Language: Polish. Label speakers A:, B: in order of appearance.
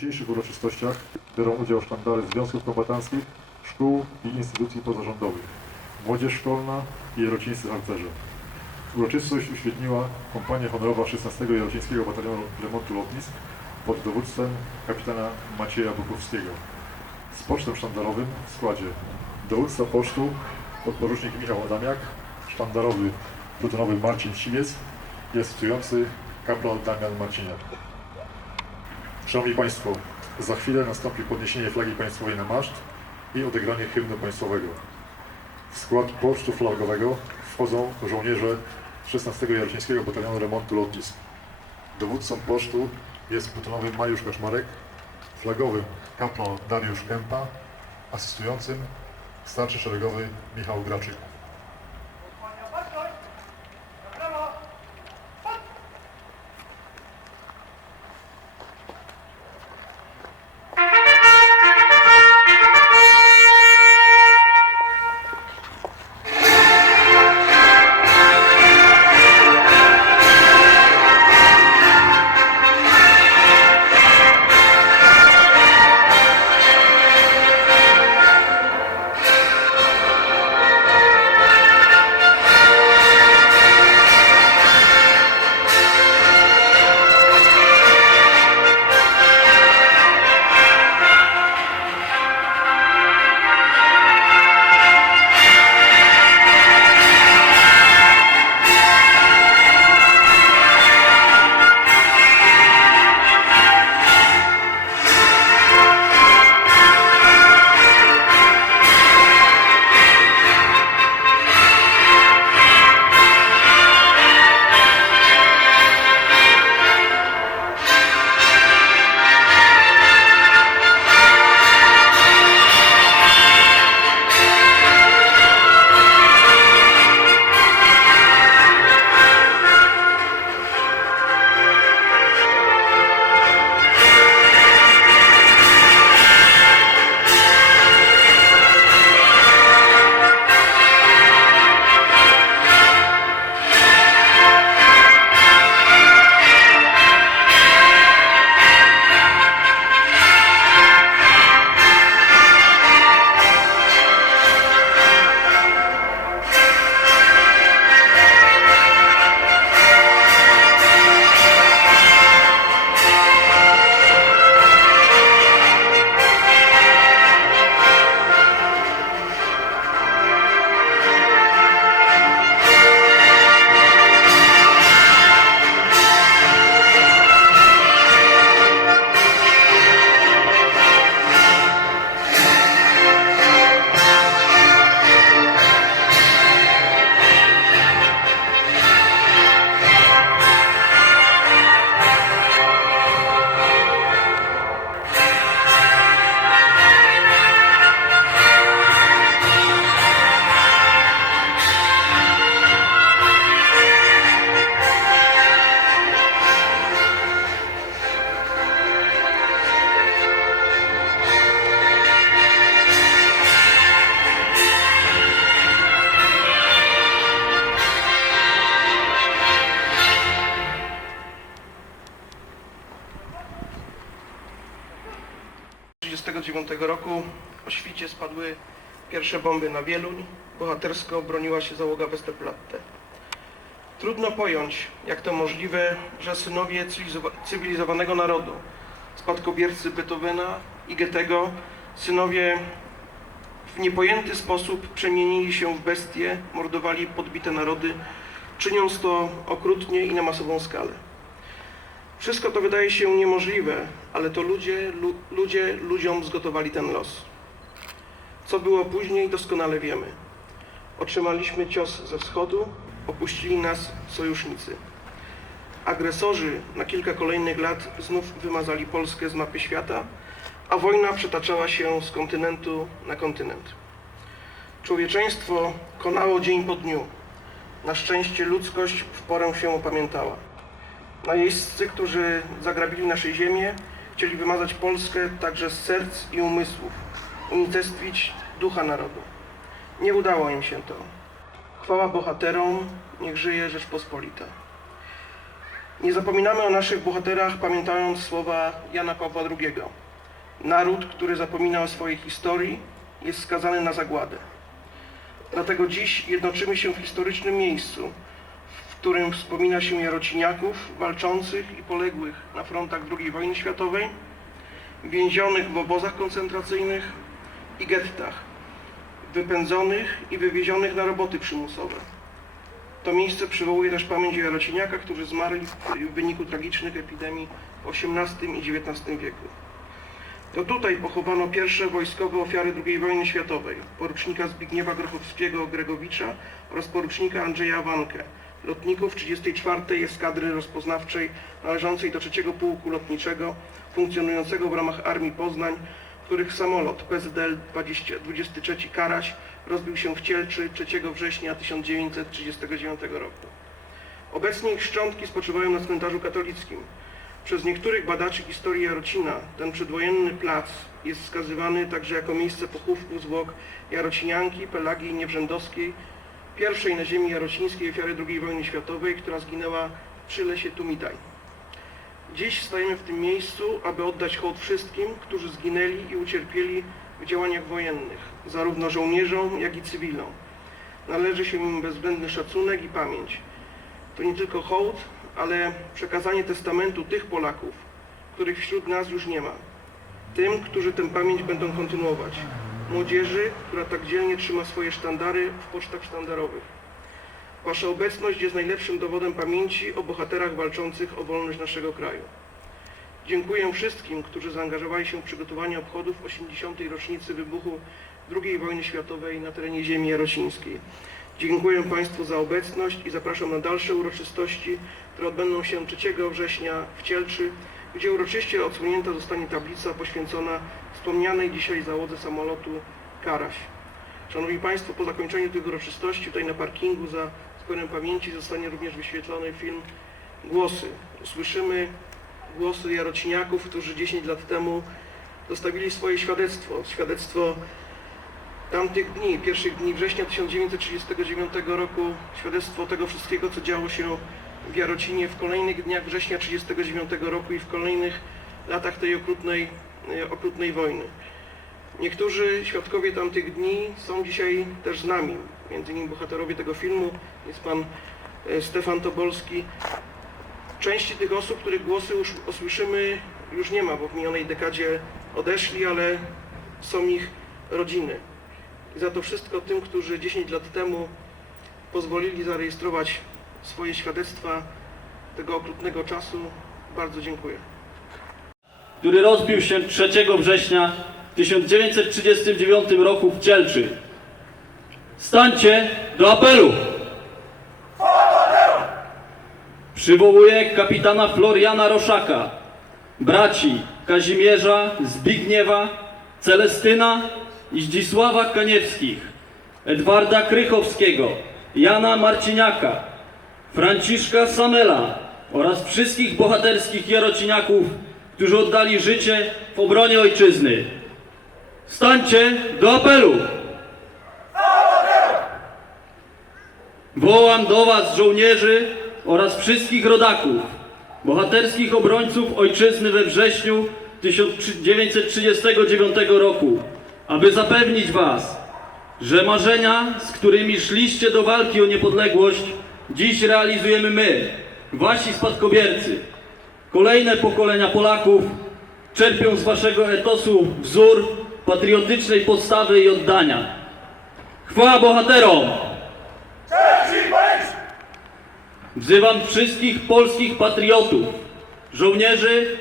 A: dzisiejszych uroczystościach biorą udział sztandary związków kombatanckich, szkół i instytucji pozarządowych, młodzież szkolna i jarocińscy harcerze. Uroczystość uświetniła kompania honorowa 16 Jarocińskiego Batalionu Remontu Lotnisk pod dowództwem kapitana Macieja Bukowskiego. Z pocztem sztandarowym w składzie dowódca pocztu podporucznik Michał Adamiak, sztandarowy plutonowy Marcin Siwiec i asystujący kapral Damian Marciniak. Szanowni Państwo, za chwilę nastąpi podniesienie flagi państwowej na maszt i odegranie hymnu państwowego. W skład pocztu flagowego wchodzą żołnierze 16 Jarocińskiego Batalionu Remontu Lotnisk. Dowódcą pocztu jest plutonowy Mariusz Kaszmarek, flagowym kaplan Dariusz Kępa, asystującym starszy szeregowy Michał Graczyk.
B: 1939 roku o świcie spadły pierwsze bomby na Wieluń. Bohatersko broniła się załoga Westerplatte. Trudno pojąć, jak to możliwe, że synowie cywilizowa- cywilizowanego narodu, spadkobiercy Beethovena i Goethego, synowie w niepojęty sposób przemienili się w bestie, mordowali podbite narody, czyniąc to okrutnie i na masową skalę. Wszystko to wydaje się niemożliwe, ale to ludzie, lu, ludzie ludziom zgotowali ten los. Co było później, doskonale wiemy. Otrzymaliśmy cios ze wschodu, opuścili nas sojusznicy. Agresorzy na kilka kolejnych lat znów wymazali Polskę z mapy świata, a wojna przetaczała się z kontynentu na kontynent. Człowieczeństwo konało dzień po dniu. Na szczęście ludzkość w porę się opamiętała. Najeźdźcy, którzy zagrabili nasze ziemię, chcieli wymazać Polskę także z serc i umysłów, unicestwić ducha narodu. Nie udało im się to. Chwała bohaterom, niech żyje Rzeczpospolita. Nie zapominamy o naszych bohaterach, pamiętając słowa Jana Pawła II. Naród, który zapomina o swojej historii, jest skazany na zagładę. Dlatego dziś jednoczymy się w historycznym miejscu, którym wspomina się Jarociniaków walczących i poległych na frontach II wojny światowej, więzionych w obozach koncentracyjnych i gettach, wypędzonych i wywiezionych na roboty przymusowe. To miejsce przywołuje też pamięć o Jarociniakach, którzy zmarli w wyniku tragicznych epidemii w XVIII i XIX wieku. To tutaj pochowano pierwsze wojskowe ofiary II wojny światowej, porucznika Zbigniewa Grochowskiego Gregowicza oraz porucznika Andrzeja Wankę, lotników 34. Eskadry Rozpoznawczej należącej do trzeciego Pułku Lotniczego, funkcjonującego w ramach Armii Poznań, których samolot PZL 20 23 Karaś rozbił się w Cielczy 3 września 1939 roku. Obecnie ich szczątki spoczywają na cmentarzu katolickim. Przez niektórych badaczy historii Jarocina ten przedwojenny plac jest wskazywany także jako miejsce pochówku zwłok Jarocinianki Pelagii Niewrzędowskiej, pierwszej na ziemi jarocińskiej ofiary II wojny światowej, która zginęła przy lesie Tumitaj. Dziś stajemy w tym miejscu, aby oddać hołd wszystkim, którzy zginęli i ucierpieli w działaniach wojennych, zarówno żołnierzom, jak i cywilom. Należy się im bezwzględny szacunek i pamięć. To nie tylko hołd, ale przekazanie testamentu tych Polaków, których wśród nas już nie ma. Tym, którzy tę pamięć będą kontynuować. Młodzieży, która tak dzielnie trzyma swoje sztandary w pocztach sztandarowych. Wasza obecność jest najlepszym dowodem pamięci o bohaterach walczących o wolność naszego kraju. Dziękuję wszystkim, którzy zaangażowali się w przygotowanie obchodów 80. rocznicy wybuchu II wojny światowej na terenie ziemi jarocińskiej. Dziękuję Państwu za obecność i zapraszam na dalsze uroczystości, które odbędą się 3 września w Cielczy, gdzie uroczyście odsłonięta zostanie tablica poświęcona wspomnianej dzisiaj załodze samolotu Karaś. Szanowni Państwo, po zakończeniu tych uroczystości tutaj na parkingu za skwerem pamięci zostanie również wyświetlony film Głosy. Usłyszymy głosy jarociniaków, którzy 10 lat temu zostawili swoje świadectwo. Świadectwo tamtych dni, pierwszych dni września 1939 roku, świadectwo tego wszystkiego, co działo się w Jarocinie w kolejnych dniach września 1939 roku i w kolejnych latach tej okrutnej, e, okrutnej wojny. Niektórzy świadkowie tamtych dni są dzisiaj też z nami, między innymi bohaterowie tego filmu, jest pan e, Stefan Tobolski. Części tych osób, których głosy już usłyszymy, już nie ma, bo w minionej dekadzie odeszli, ale są ich rodziny. I za to wszystko tym, którzy 10 lat temu pozwolili zarejestrować swoje świadectwa tego okrutnego czasu, bardzo dziękuję.
C: który rozbił się 3 września 1939 roku w Cielczy. Stańcie do apelu! Przywołuję kapitana Floriana Roszaka, braci Kazimierza, Zbigniewa, Celestyna i Zdzisława Kaniewskich, Edwarda Krychowskiego, Jana Marciniaka, Franciszka Samela oraz wszystkich bohaterskich jarociniaków, którzy oddali życie w obronie ojczyzny. Stańcie do apelu! Wołam do Was, żołnierzy oraz wszystkich rodaków, bohaterskich obrońców ojczyzny we wrześniu 1939 roku, aby zapewnić Was, że marzenia, z którymi szliście do walki o niepodległość, dziś realizujemy my, Wasi spadkobiercy. Kolejne pokolenia Polaków czerpią z Waszego etosu wzór patriotycznej podstawy i oddania. Chwała bohaterom! Wzywam wszystkich polskich patriotów, żołnierzy